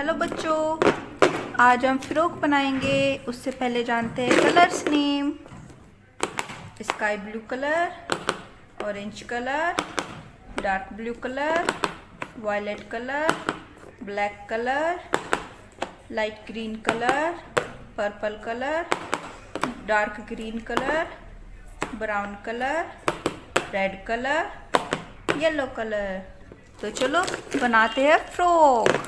Hello बच्चों, आज हम फ्रॉक बनाएंगे। उससे पहले जानते हैं colours name. Sky blue colour, orange colour, dark blue colour, violet colour, black colour, light green colour, purple colour, dark green colour, brown colour, red colour, yellow colour. तो चलो बनाते हैं frock.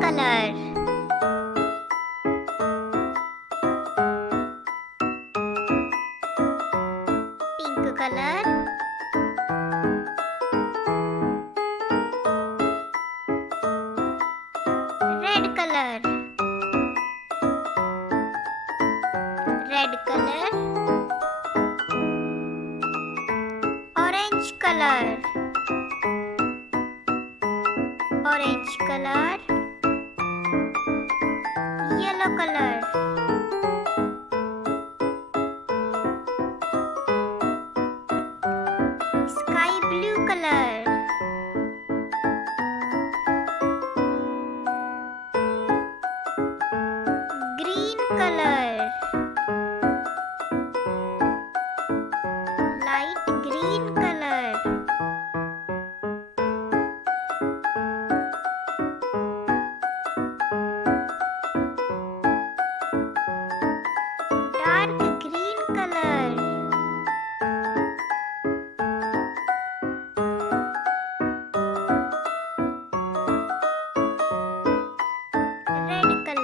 color, pink color, red color, red color, orange color, orange color, yellow color, sky blue color, green color, light green color, dark green color, red color,